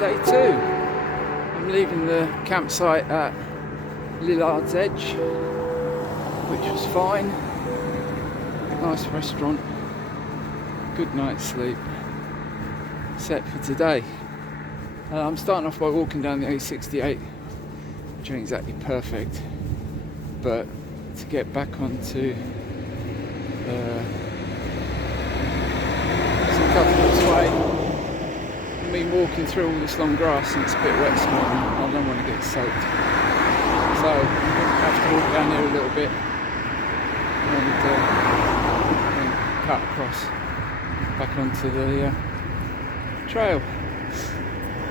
day 2. I'm leaving the campsite at Lillard's Edge, which was fine. Nice restaurant, good night's sleep. Set for today. I'm starting off by walking down the A68, which ain't exactly perfect, but to get back onto St Cuthbert's Way, I mean walking through all this long grass and it's a bit wet this morning, I don't want to get soaked. So I'm going to have to walk down here a little bit and then cut across back onto the trail.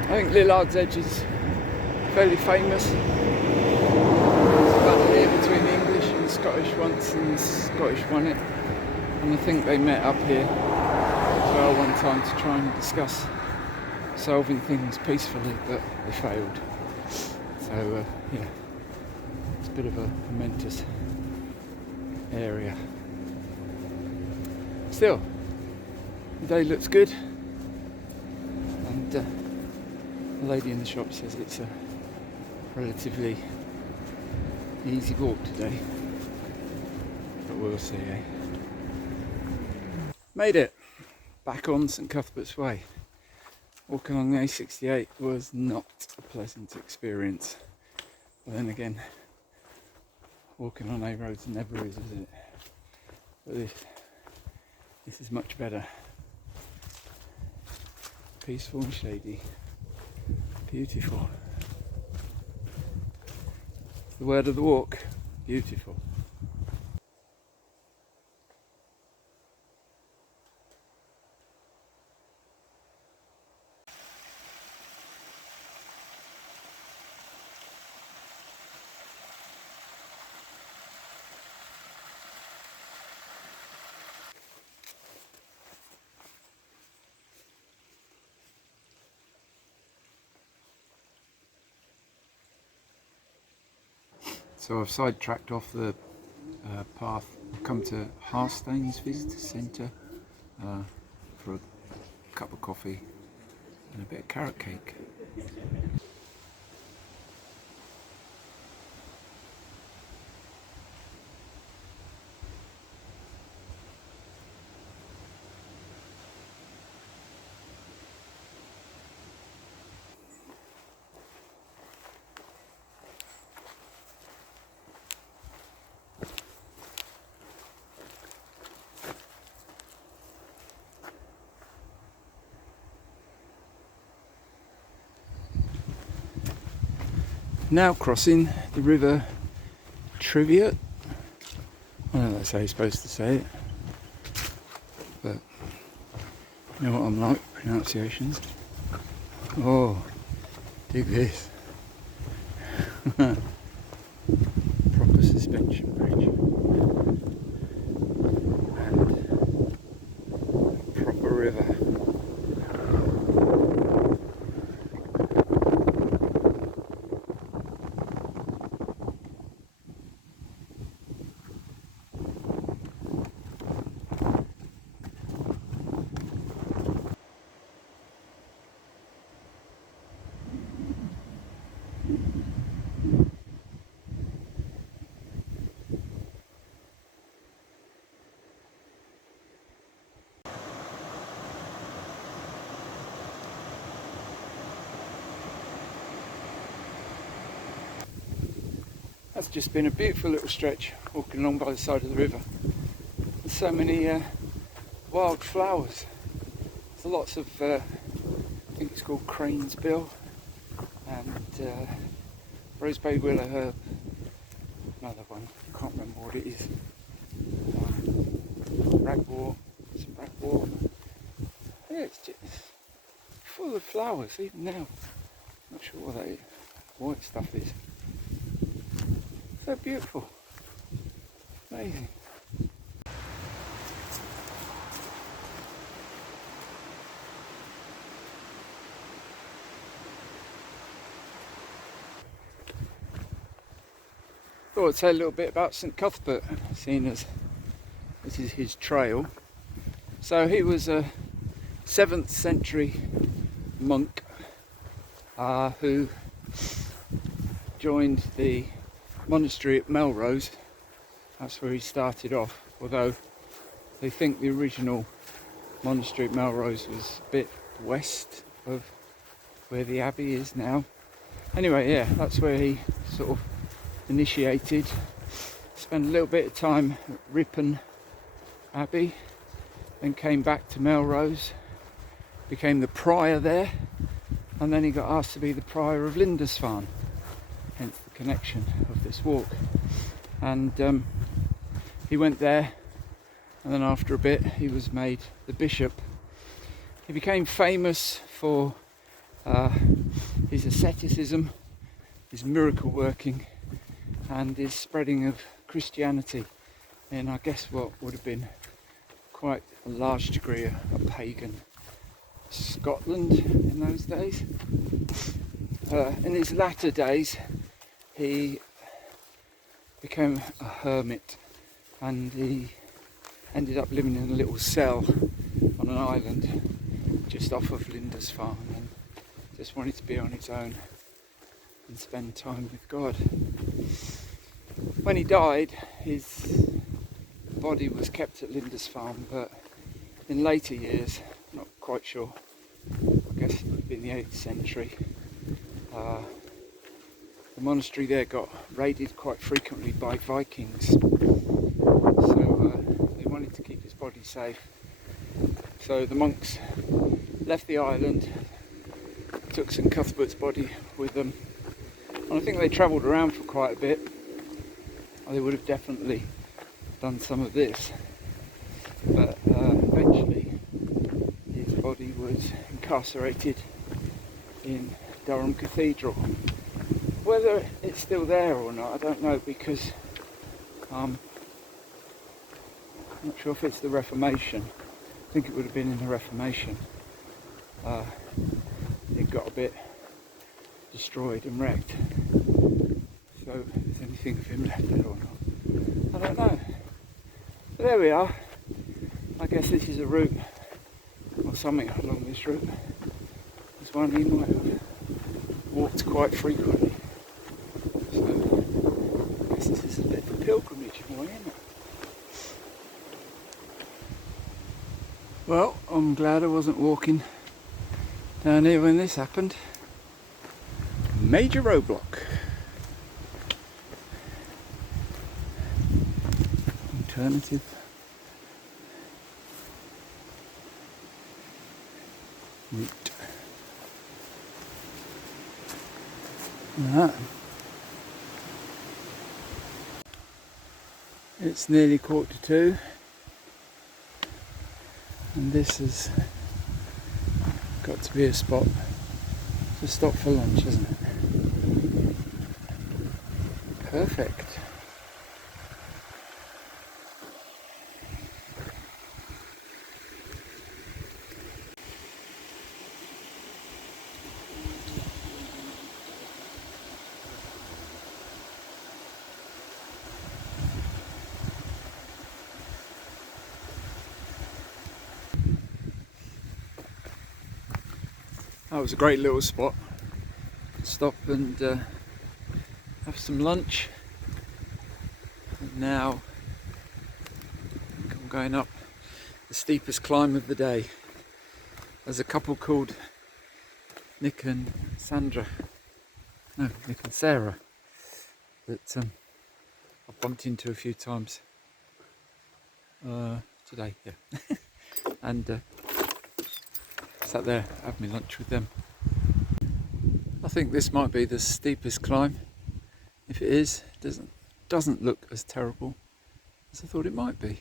I think Lillard's Edge is fairly famous. It's about here between the English and the Scottish once, and the Scottish won it. And I think they met up here as well one time to try and discuss solving things peacefully, but they failed. So yeah, it's a bit of a momentous area. Still, the day looks good, and the lady in the shop says it's a relatively easy walk today, but we'll see, eh? Made it back on St Cuthbert's Way. Walking along the A68 was not a pleasant experience, but then again, walking on A roads never is it? But this is much better. Peaceful and shady. Beautiful. It's the word of the walk. Beautiful. So I've sidetracked off the path. I've come to Harstain's Visitor Centre for a cup of coffee and a bit of carrot cake. Now crossing the river Cheviot. I don't know that's how you're supposed to say it, but you know what I'm like, pronunciations. Oh, dig this. Proper suspension bridge. And proper river. That's just been a beautiful little stretch walking along by the side of the river. There's so many wild flowers. There's lots of, I think it's called crane's bill, and rosebud willow herb, another one, can't remember what it is. Ragwort, some ragwort. Yeah, it's just full of flowers even now. Not sure what that is, what stuff is. So beautiful, amazing. Thought I'd say a little bit about St Cuthbert, seeing as this is his trail. So he was a 7th century monk who joined the monastery at Melrose. That's where he started off, although they think the original monastery at Melrose was a bit west of where the abbey is now. Anyway, yeah, that's where he sort of initiated. Spent a little bit of time at Ripon Abbey, then came back to Melrose, became the prior there, and then he got asked to be the prior of Lindisfarne, hence the connection of this walk. And he went there, and then after a bit he was made the bishop. He became famous for his asceticism, his miracle working, and his spreading of Christianity in, I guess, what would have been quite a large degree a pagan Scotland in those days. In his latter days he became a hermit, and he ended up living in a little cell on an island just off of Lindisfarne, and just wanted to be on his own and spend time with God. When he died, his body was kept at Lindisfarne, but in later years, not quite sure, I guess it would have been the 8th century, the monastery there got raided quite frequently by Vikings, so they wanted to keep his body safe. So the monks left the island, took St Cuthbert's body with them, and I think they travelled around for quite a bit. They would have definitely done some of this, but eventually his body was incarcerated in Durham Cathedral. Whether it's still there or not, I don't know, because I'm not sure if it's the Reformation. I think it would have been in the Reformation. It got a bit destroyed and wrecked. So if there's anything of him left there or not, I don't know. But there we are. I guess this is a route, or something along this route. There's one he might have walked quite frequently. So I guess this is a bit of a pilgrimage in a way, isn't it? Well, I'm glad I wasn't walking down here when this happened. Major roadblock. Alternative. Route. That. It's nearly 1:45, and this has got to be a spot to stop for lunch, isn't it? Perfect. That was a great little spot. Stop and have some lunch. And now I'm going up the steepest climb of the day. There's a couple called Nick and Sarah that I've bumped into a few times today, yeah. And sat there having lunch with them. I think this might be the steepest climb. If it is, it doesn't look as terrible as I thought it might be.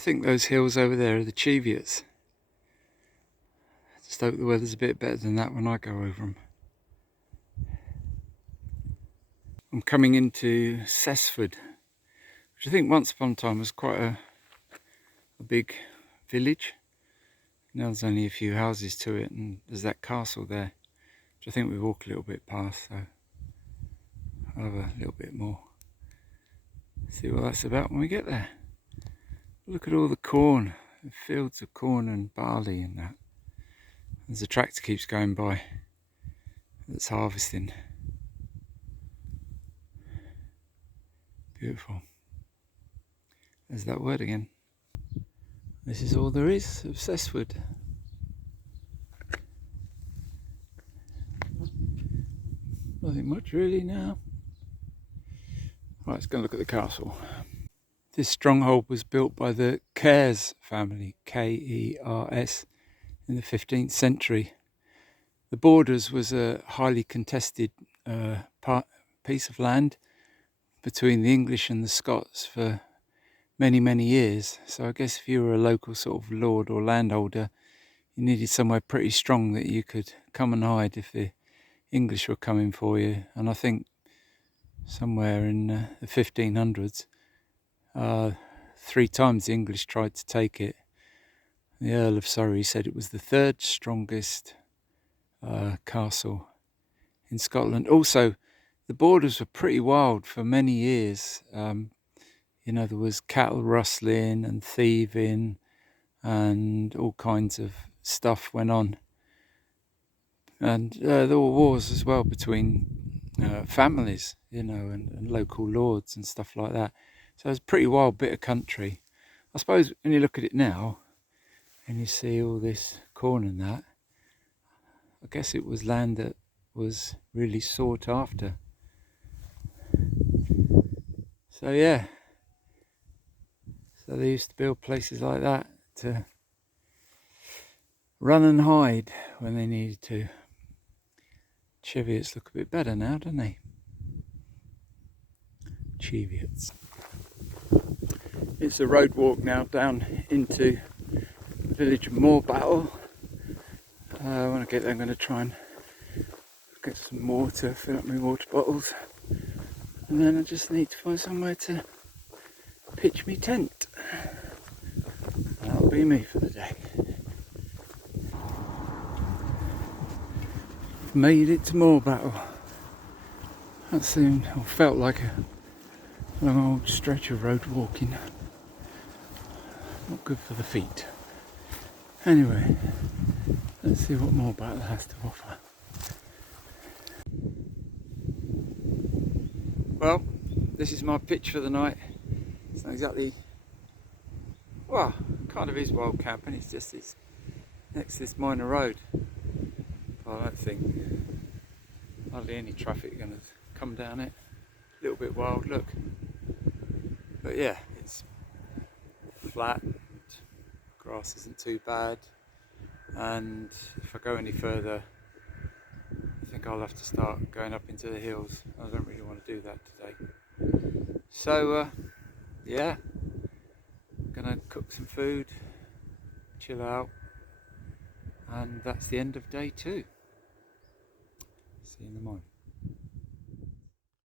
think those hills over there are the Cheviots. I just hope the weather's a bit better than that when I go over them. I'm coming into Cessford, which I think once upon a time was quite a big village. Now there's only a few houses to it, and there's that castle there, which I think we walk a little bit past, so I'll have a little bit more. See what that's about when we get there. Look at all the corn, the fields of corn and barley and that. There's a tractor keeps going by that's harvesting. Beautiful. There's that word again. This is all there is of Cessford. Nothing much really now. Right, let's go and look at the castle. This stronghold was built by the Kers family, K-E-R-S, in the 15th century. The borders was a highly contested piece of land between the English and the Scots for many, many years. So I guess if you were a local sort of lord or landholder, you needed somewhere pretty strong that you could come and hide if the English were coming for you. And I think somewhere in the 1500s, 3 times the English tried to take it. The Earl of Surrey said it was the 3rd strongest castle in Scotland. Also, the borders were pretty wild for many years. You know, there was cattle rustling and thieving and all kinds of stuff went on. And there were wars as well between families, you know, and local lords and stuff like that. So it's a pretty wild bit of country. I suppose when you look at it now and you see all this corn and that, I guess it was land that was really sought after. So yeah, so they used to build places like that to run and hide when they needed to. Cheviots look a bit better now, don't they? Cheviots. It's a road walk now down into the village of Moorbattle. When I get there I'm going to try and get some water, fill up my water bottles, and then I just need to find somewhere to pitch my tent. That'll be me for the day. Made it to Moorbattle. That seemed, or felt like a long old stretch of road walking. Not good for the feet. Anyway, let's see what Moorbattle has to offer. Well, this is my pitch for the night. It's not exactly, well, kind of is wild camping. It's just it's next to this minor road. But I don't think hardly any traffic going to come down it. A little bit wild, look. But yeah, it's flat. Grass isn't too bad. And if I go any further, I think I'll have to start going up into the hills. I don't really want to do that today. So yeah, gonna cook some food, chill out, and that's the end of day 2. See you in the morning.